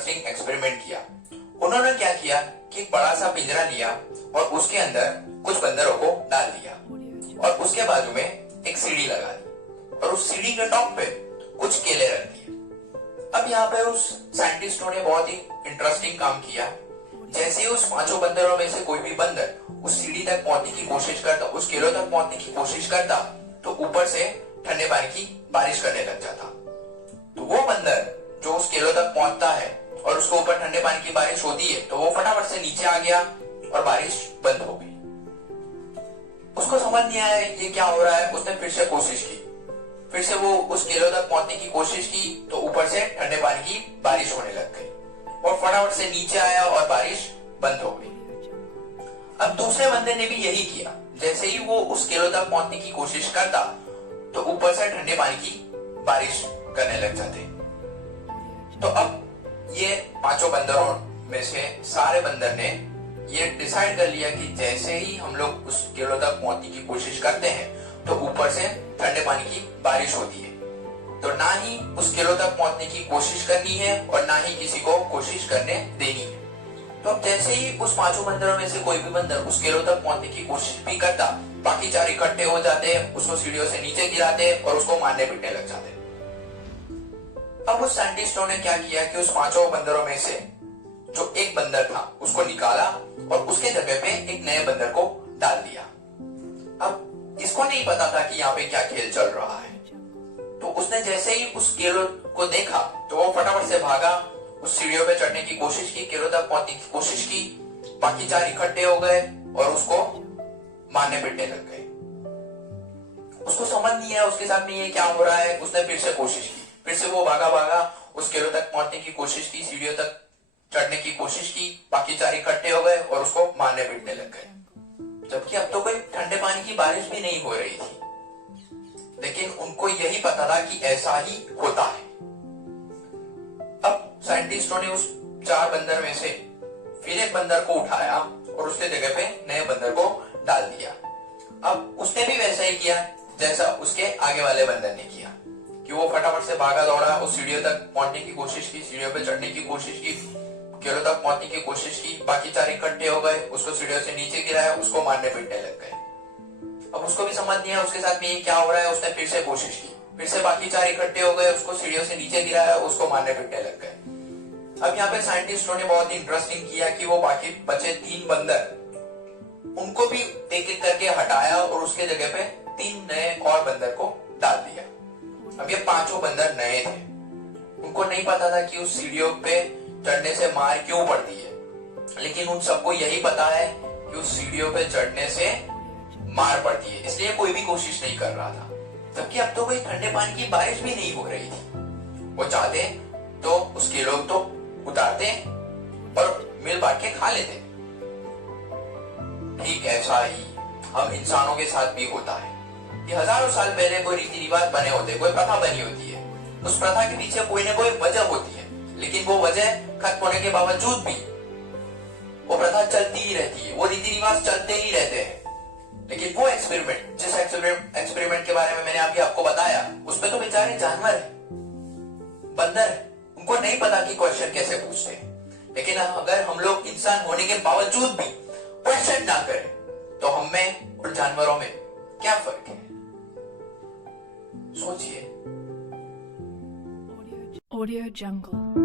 Interesting experiment किया। उन्होंने क्या किया कि एक बड़ा सा पिंजरा लिया और उसके अंदर कुछ बंदरों को डाल दिया और उसके बाजू में एक सीढ़ी लगा दी और उस सीढ़ी के टॉप पे कुछ केले रख दिए। अब यहाँ पे उस साइंटिस्टों ने बहुत ही इंटरेस्टिंग काम किया। जैसे ही उस पांचों बंदरों में से कोई भी बंदर उस सीढ़ी तक पहुंचने की कोशिश करता, उस केलों तक पहुंचने की कोशिश करता, तो ऊपर से ठंडे पानी की बारिश करने लग जाता। तो वो बंदर जो उस केलों तक पहुंचता है और उसको ऊपर ठंडे पानी की बारिश होती है, तो वो फटाफट से नीचे आ गया और बारिश बंद हो गई। उसको समझ नहीं आया ये क्या हो रहा है। उसने फिर से कोशिश की, फिर से वो उस केलों तक पहुंचने की कोशिश की, तो ऊपर से ठंडे पानी की बारिश होने लग गई और फटाफट से नीचे आया और बारिश बंद हो गई। अब दूसरे बंदे ने भी यही किया। जैसे ही वो उस केलों तक पहुंचने की कोशिश करता, तो ऊपर से ठंडे पानी की बारिश करने लग जाते। तो अब ये पांचों बंदरों में से सारे बंदर ने ये डिसाइड कर लिया कि जैसे ही हम लोग उस केलों तक पहुंचने की कोशिश करते हैं, तो ऊपर से ठंडे पानी की बारिश होती है। तो ना ही उस केलों तक पहुंचने की कोशिश करनी है और ना ही किसी को कोशिश करने देनी है। तो अब जैसे ही उस पांचों बंदरों में से कोई भी बंदर उस केलों तक पहुंचने की कोशिश भी करता, बाकी चार इकट्ठे हो जाते, उसको सीढ़ियों से नीचे गिराते और उसको मारने पीटने लग जाते। अब उस साइंटिस्टों ने क्या किया कि उस पांचों बंदरों में से जो एक बंदर था उसको निकाला और उसके जगह पे एक नए बंदर को डाल दिया। अब इसको नहीं पता था कि यहाँ पे क्या खेल चल रहा है। तो उसने जैसे ही उस केलों को देखा, तो वो फटाफट से भागा, उस सीढ़ियों पे चढ़ने की कोशिश की, केलों तक पहुंचने की कोशिश की। बाकी चार इकट्ठे हो गए और उसको मारने पीटने लग गए। उसको समझ नहीं आया उसके साथ में ये क्या हो रहा है। उसने फिर से कोशिश की, फिर से वो भागा उस केलों तक पहुंचने की कोशिश की, सीढ़ियों तक चढ़ने की कोशिश की। बाकी चार इकट्ठे हो गए और उसको मारने पीटने लग गए। जबकि अब तो कोई ठंडे पानी की बारिश भी नहीं हो रही थी, लेकिन उनको यही पता था कि ऐसा ही होता है। अब साइंटिस्टों ने उस चार बंदर में से फिर एक बंदर को उठाया और उसके जगह पे नए बंदर को डाल दिया। अब उसने भी वैसा ही किया जैसा उसके आगे वाले बंदर ने किया कि वो फटाफट से भागा दौड़ा, उस सीढ़ियों तक पहुंचने की कोशिश की, सीढ़ियों पे चढ़ने की कोशिश की, केलों तक पहुंचने की कोशिश की। बाकी चार इकट्ठे हो गए, उसको सीढ़ियों से नीचे गिराया, उसको मारने पीटने लग गए। अब उसको भी समझ नहीं आया उसके साथ में ये क्या हो रहा है। उसने फिर से कोशिश की, फिर से बाकी चार इकट्ठे हो गए, उसको सीढ़ियों से नीचे गिराया, उसको मारने पीटने लग गए। अब यहाँ पे साइंटिस्टों ने बहुत ही इंटरेस्टिंग किया कि वो बाकी बचे तीन बंदर, उनको भी एक एक करके हटाया और उसके जगह पे तीन नए और बंदर को डाल दिया। अब ये पांचों बंदर नए थे, उनको नहीं पता था कि उस सीढ़ियों पे चढ़ने से मार क्यों पड़ती है, लेकिन उन सबको यही पता है कि उस सीढ़ियों पे चढ़ने से मार पड़ती है, इसलिए कोई भी कोशिश नहीं कर रहा था। जबकि अब तो कोई ठंडे पानी की बारिश भी नहीं हो रही थी। वो चाहते तो उसके लोग तो उतारते और मिल बांट के खा लेते। ठीक ऐसा ही हम इंसानों के साथ भी होता है कि हजारों साल पहले कोई रीति रिवाज बने होते, कोई प्रथा बनी होती है। उस प्रथा के पीछे कोई ना कोई वजह होती है, लेकिन वो वजह खत्म होने के बावजूद भी वो प्रथा चलती ही रहती है, वो रीति रिवाज चलते ही रहते हैं। लेकिन वो एक्सपेरिमेंट, जिस एक्सपेरिमेंट के बारे में मैंने अभी आपको बताया, उसमें तो बेचारे जानवर है, बंदर है, उनको नहीं पता कि क्वेश्चन कैसे पूछते हैं। लेकिन अगर हम लोग इंसान होने के बावजूद भी क्वेश्चन ना करें, तो हम में और जानवरों में क्या फर्क है? सोचिए। Audio Jungle.